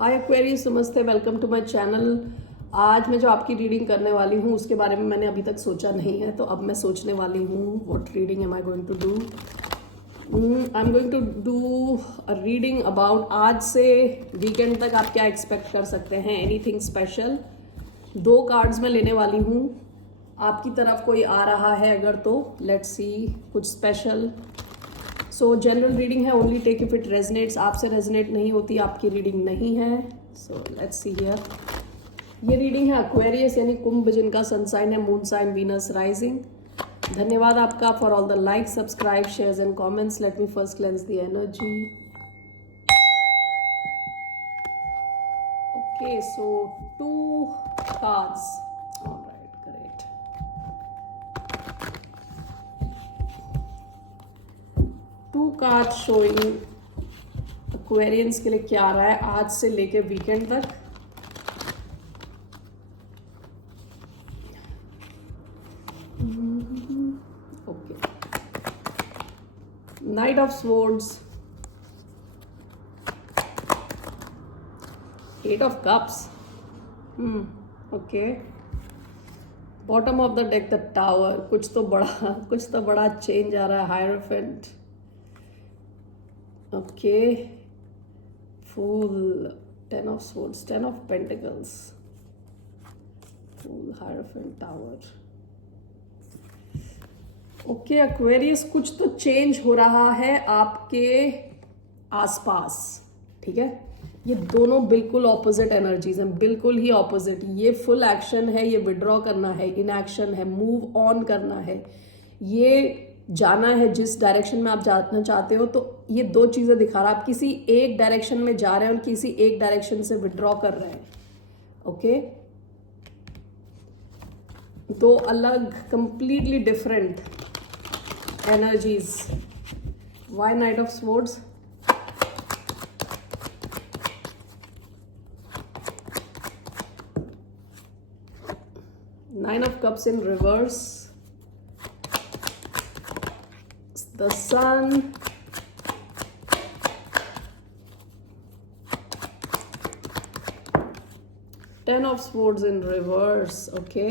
हाय Aquarius, नमस्ते, welcome to my channel. आज मैं जो आपकी रीडिंग करने वाली हूँ उसके बारे में मैंने अभी तक सोचा नहीं है, तो अब मैं सोचने वाली हूँ what reading am I going to do. I am going to do a reading about आज से वीकेंड तक आप क्या एक्सपेक्ट कर सकते हैं, एनीथिंग स्पेशल। 2 कार्ड्स मैं लेने वाली हूँ, आपकी तरफ कोई आ रहा है अगर तो लेट्स सी कुछ स्पेशल। सो जनरल रीडिंग है, only take if it resonates. आपसे रेजनेट नहीं होती आपकी रीडिंग नहीं है। So let's see here. ये रीडिंग है एक्वेरियस यानी कुंभ, जिनका सन साइन है मून साइन वीनस राइजिंग। धन्यवाद आपका for all the like, subscribe, shares and comments. Let me first cleanse the energy. Okay, so 2 cards. All right, great. 2 cards showing Aquarians के लिए क्या आ रहा है आज से लेके वीकेंड तक। Okay, knight of swords, 8 of cups. Okay, bottom of the deck the tower. कुछ तो बड़ा चेंज आ रहा है। Hierophant, okay, fool, 10 of swords, 10 of pentacles, fool, hierophant, tower. Okay Aquarius, कुछ तो चेंज हो रहा है आपके आसपास, ठीक है। ये दोनों बिल्कुल ऑपोजिट एनर्जीज हैं, बिल्कुल ही ऑपोजिट। ये फुल एक्शन है, ये विड्रॉ करना है, इनएक्शन है, मूव ऑन करना है, ये जाना है जिस डायरेक्शन में आप जाना चाहते हो। तो ये 2 चीज़ें दिखा रहा है। आप किसी एक डायरेक्शन में जा रहे हैं और किसी एक डायरेक्शन से विड्रॉ कर रहे हैं। ओके, 2 अलग completely different energies. Why knight of swords? Nine of Cups in reverse, the Sun, Ten of Swords in reverse. Okay,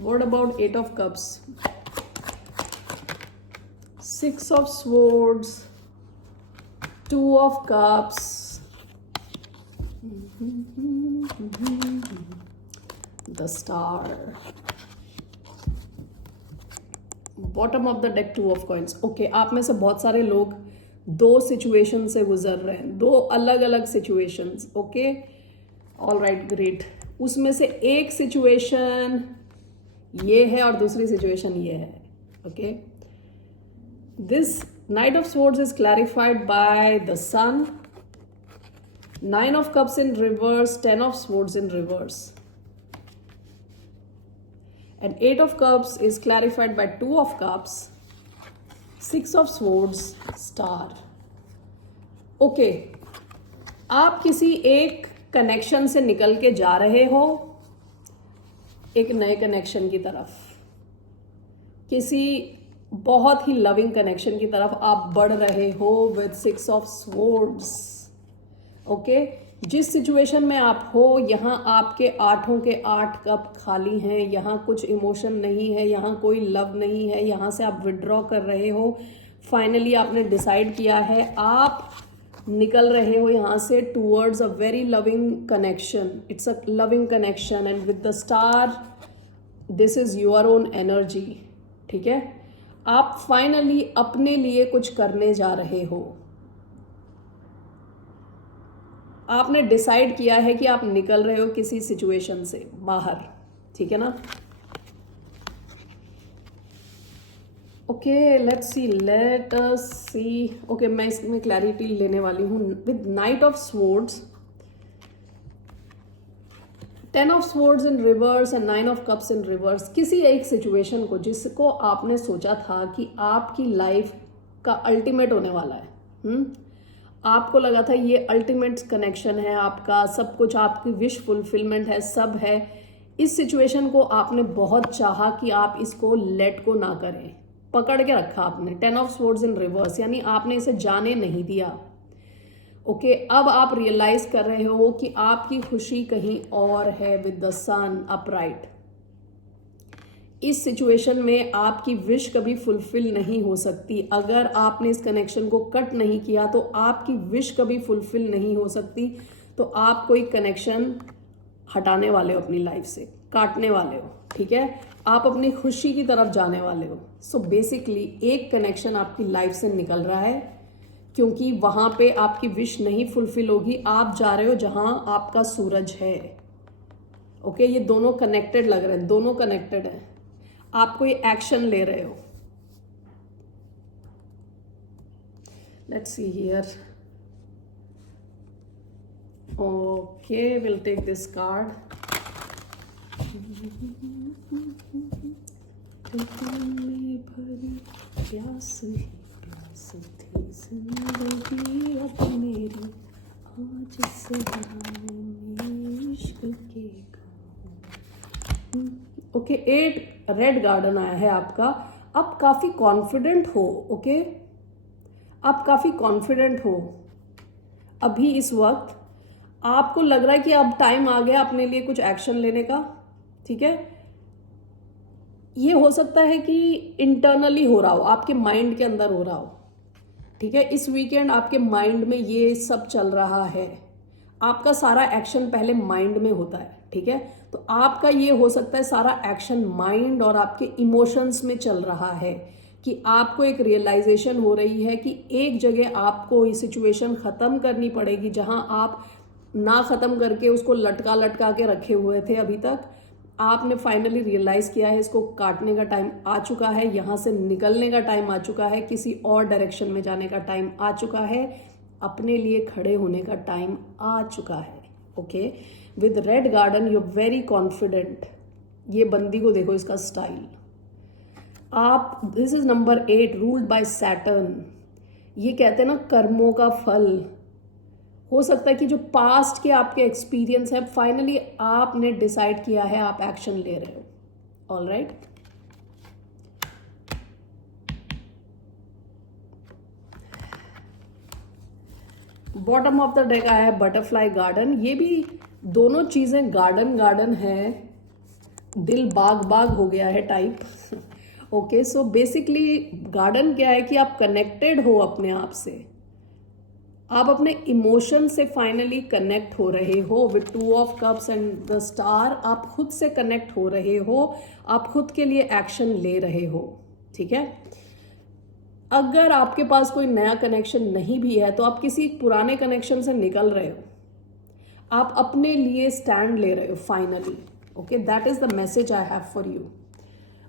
what about 8 of Cups? 6 of Swords, 2 of Cups, the Star, bottom of the deck 2 of coins. Okay, आप में से बहुत सारे लोग 2 situation से गुजर रहे हैं, 2 अलग अलग situations. Okay, all right, great. उसमें से एक सिचुएशन ये है और दूसरी सिचुएशन ये है। Okay, this knight of swords is clarified by the sun, 9 of cups in reverse, 10 of swords in reverse, and 8 of cups is clarified by 2 of cups, 6 of swords, star. Okay, आप किसी एक connection से निकल के जा रहे हो एक नए कनेक्शन की तरफ, किसी बहुत ही लविंग कनेक्शन की तरफ आप बढ़ रहे हो विद 6 of swords. ओके, जिस सिचुएशन में आप हो यहाँ आपके 8 के 8 कप खाली हैं, यहाँ कुछ इमोशन नहीं है, यहाँ कोई लव नहीं है, यहाँ से आप विड्रॉ कर रहे हो। फाइनली आपने डिसाइड किया है, आप निकल रहे हो यहाँ से towards a very loving connection. It's a loving connection and with the star this is your own energy, ठीक है। आप फाइनली अपने लिए कुछ करने जा रहे हो। आपने डिसाइड किया है कि आप निकल रहे हो किसी सिचुएशन से बाहर, ठीक है ना। Okay, let's see. ओके, मैं इसमें क्लैरिटी लेने वाली हूँ with night of swords, 10 of swords in reverse and 9 of cups in reverse। किसी एक सिचुएशन को जिसको आपने सोचा था कि आपकी लाइफ का अल्टीमेट होने वाला है, आपको लगा था ये अल्टीमेट कनेक्शन है आपका, सब कुछ आपकी विश फुलफिलमेंट है, सब है। इस सिचुएशन को आपने बहुत चाहा कि आप इसको लेट को ना करें, पकड़ के रखा आपने। 10 of swords in reverse यानी आपने इसे जाने नहीं दिया। ओके अब आप रियलाइज कर रहे हो कि आपकी खुशी कहीं और है विद द सन अपराइट। इस सिचुएशन में आपकी विश कभी फुलफिल नहीं हो सकती। अगर आपने इस कनेक्शन को कट नहीं किया तो आपकी विश कभी फुलफिल नहीं हो सकती। तो आप कोई कनेक्शन हटाने वाले हो अपनी लाइफ से, काटने वाले हो, ठीक है। आप अपनी खुशी की तरफ जाने वाले हो। सो बेसिकली एक कनेक्शन आपकी लाइफ से निकल रहा है क्योंकि वहां पे आपकी विश नहीं फुलफिल होगी। आप जा रहे हो जहां आपका सूरज है। ओके ये दोनों कनेक्टेड लग रहे हैं, दोनों कनेक्टेड है। आप कोई एक्शन ले रहे हो। Let's see here. Okay will take this card. प्यास ही प्यास थी जिंदगी अब मेरी, आज से इश्क के ओके 8 रेड गार्डन आया है आपका। आप काफी कॉन्फिडेंट हो। ओके आप काफी कॉन्फिडेंट हो अभी इस वक्त। आपको लग रहा है कि अब टाइम आ गया अपने लिए कुछ एक्शन लेने का, ठीक है। ये हो सकता है कि इंटरनली हो रहा हो, आपके माइंड के अंदर हो रहा हो, ठीक है। इस वीकेंड आपके माइंड में ये सब चल रहा है। आपका सारा एक्शन पहले माइंड में होता है, ठीक है। तो आपका ये हो सकता है सारा एक्शन माइंड और आपके इमोशंस में चल रहा है कि आपको एक रियलाइजेशन हो रही है कि एक जगह आपको ये सिचुएशन खत्म करनी पड़ेगी जहां आप ना खत्म करके उसको लटका लटका के रखे हुए थे अभी तक। आपने फाइनली रियलाइज किया है इसको काटने का टाइम आ चुका है, यहाँ से निकलने का टाइम आ चुका है, किसी और डायरेक्शन में जाने का टाइम आ चुका है, अपने लिए खड़े होने का टाइम आ चुका है। Okay with red garden you very confident. ये बंदी को देखो, इसका स्टाइल। आप this is number 8 ruled by Saturn. ये कहते हैं ना कर्मों का फल। हो सकता है कि जो पास्ट के आपके एक्सपीरियंस है फाइनली आपने डिसाइड किया है, आप एक्शन ले रहे हो। All right bottom of the deck आया है बटरफ्लाई गार्डन। ये भी दोनों चीजें गार्डन गार्डन है, दिल बाग बाग हो गया है type. Okay so basically garden क्या है कि आप कनेक्टेड हो अपने आप से, आप अपने इमोशन से फाइनली कनेक्ट हो रहे हो with 2 of cups and the star. आप खुद से कनेक्ट हो रहे हो, आप खुद के लिए एक्शन ले रहे हो, ठीक है। अगर आपके पास कोई नया कनेक्शन नहीं भी है तो आप किसी पुराने कनेक्शन से निकल रहे हो, आप अपने लिए स्टैंड ले रहे हो finally. Okay that is the message I have for you.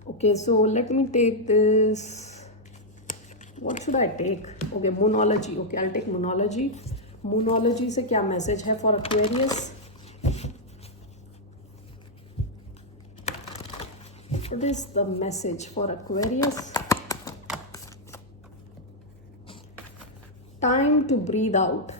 Okay so let me take this. What should I take? Okay, Moonology. Okay, I'll take Moonology. Moonology से क्या मैसेज है for Aquarius? What is the message for Aquarius? Time to breathe out.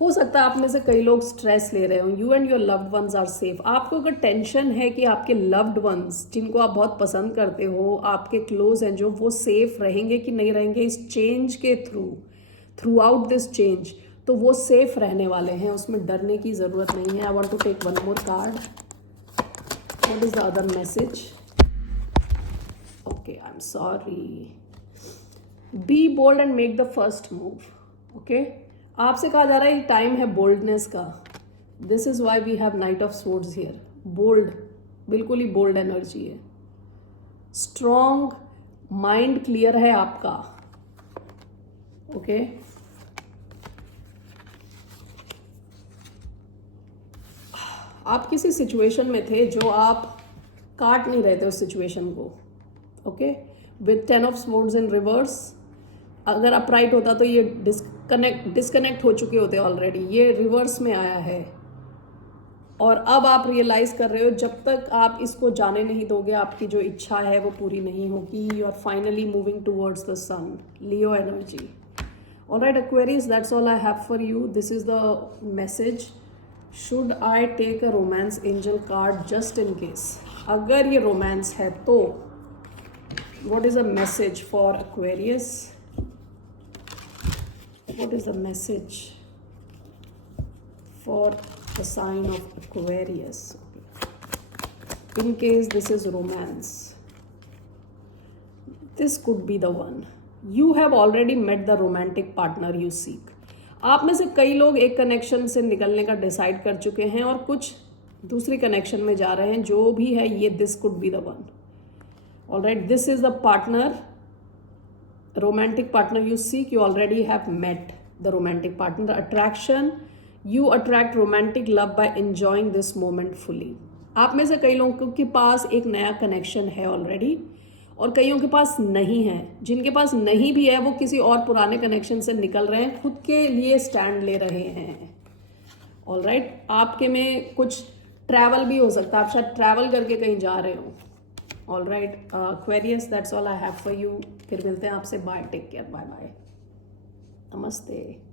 हो सकता है आप में से कई लोग स्ट्रेस ले रहे हो। You and your loved ones are safe. आपको अगर टेंशन है कि आपके लव्ड वंस जिनको आप बहुत पसंद करते हो, आपके क्लोज हैं जो, वो सेफ रहेंगे कि नहीं रहेंगे इस चेंज के थ्रू आउट दिस चेंज, तो वो सेफ रहने वाले हैं, उसमें डरने की ज़रूरत नहीं है। I want to take one more card. What is the other message? Okay I am sorry. Be bold and make the first move. Okay आपसे कहा जा रहा है टाइम है बोल्डनेस का। This is why we have knight of swords here. Bold, बिल्कुल ही bold energy है। स्ट्रॉन्ग माइंड क्लियर है आपका। ओके आप किसी सिचुएशन में थे जो आप काट नहीं रहे थे उस सिचुएशन को। Okay with 10 of swords in reverse. अगर अपराइट होता तो ये डिस्कनेक्ट हो चुके होते ऑलरेडी। ये रिवर्स में आया है और अब आप रियलाइज कर रहे हो जब तक आप इसको जाने नहीं दोगे आपकी जो इच्छा है वो पूरी नहीं होगी। You are finally moving towards the sun. Leo energy. Alright Aquarius that's all I have for you. This is the message. Should I take a romance angel card just in case? अगर ये romance है तो what is a message for Aquarius? What is the message? for the sign of Aquarius. In case this is romance, this could be the one. You have already met the romantic partner you seek. आप में से कई लोग एक connection से निकलने का decide कर चुके हैं और कुछ दूसरी कनेक्शन में जा रहे हैं. जो भी है ये, this could be the one. Alright, this is the partner, romantic partner you seek. You already have met the romantic partner. The attraction, you attract romantic love by enjoying this moment fully. आप में से कई लोगों के पास एक नया connection है already और कईयों के पास नहीं है. जिनके पास नहीं भी है वो किसी और पुराने कनेक्शन से निकल रहे हैं, खुद के लिए स्टैंड ले रहे हैं. ऑलराइट, आपके में कुछ ट्रैवल भी हो सकता है, आप शायद ट्रैवल करके कहीं जा रहे हो. Alright Aquarius, that's all I have for you. फिर मिलते हैं आपसे. Bye, take care, bye bye, नमस्ते.